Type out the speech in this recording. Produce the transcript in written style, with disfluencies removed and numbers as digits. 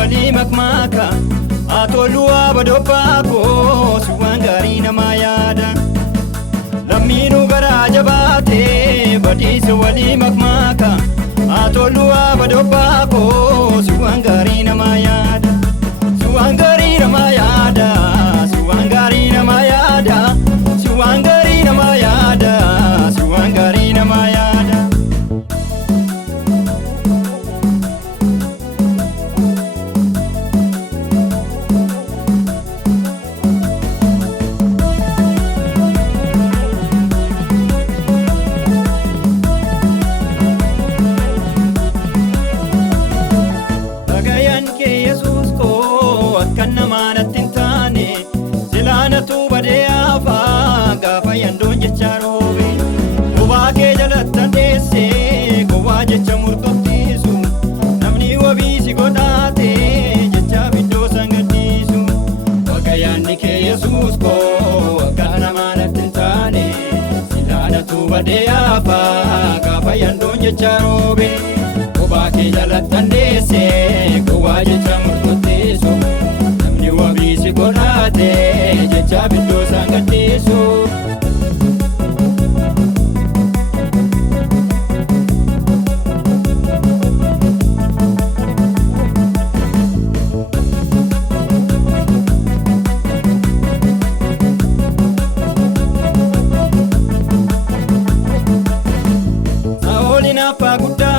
walii makmaaka atolua badoppaako suwaan gaarii namaa yaada lammiinuu garaa jabaatee badiisa walii makmaaka atolua badoppaako suwaan gaarii namaa yaada suwaan gaarii namaa yaada suwaan gaarii namaa yaada suwaan gaarii namaa yaada suwaan gaarii namaa yaada. Jecha murtoftiisu namni wabii godhaate jecha biddoo sangadhiisu Waaqayyaanni kee Yesuus koo akka namaa natti hin taane silaanatu badee hafaa gaafa yandoon jecha roobe kophaa kee jalatti handeesse gowwaa jecha murtoftiisu namni wabii godhaate jecha biddoo sangadhiisu. Afa guddaa